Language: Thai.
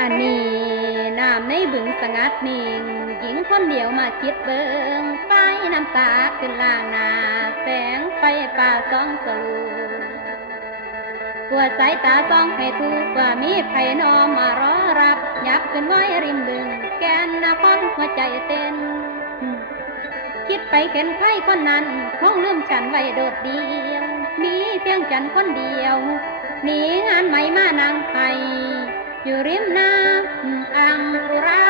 อันนี้น้ำในบึงสงัดนิ่งหญิงคนเดียวมาคิดเบิงไฟน้ำตาขึ้นล่างหน้าแสงไฟป่าส่องสลูปวดสายตาส่องให้ถูกว่ามีไผ่นอมมารอรับยับขึ้นไว้ริมบึงแกนนครหัวใจเต้นคิดไปเห็นไผ่คนนั้นคงลืมฉันไว้โดดเดียวมีเพียงฉันคนเดียวหนีงานใหม่มานางไผ่อยู่ริมน้ำอังกุรา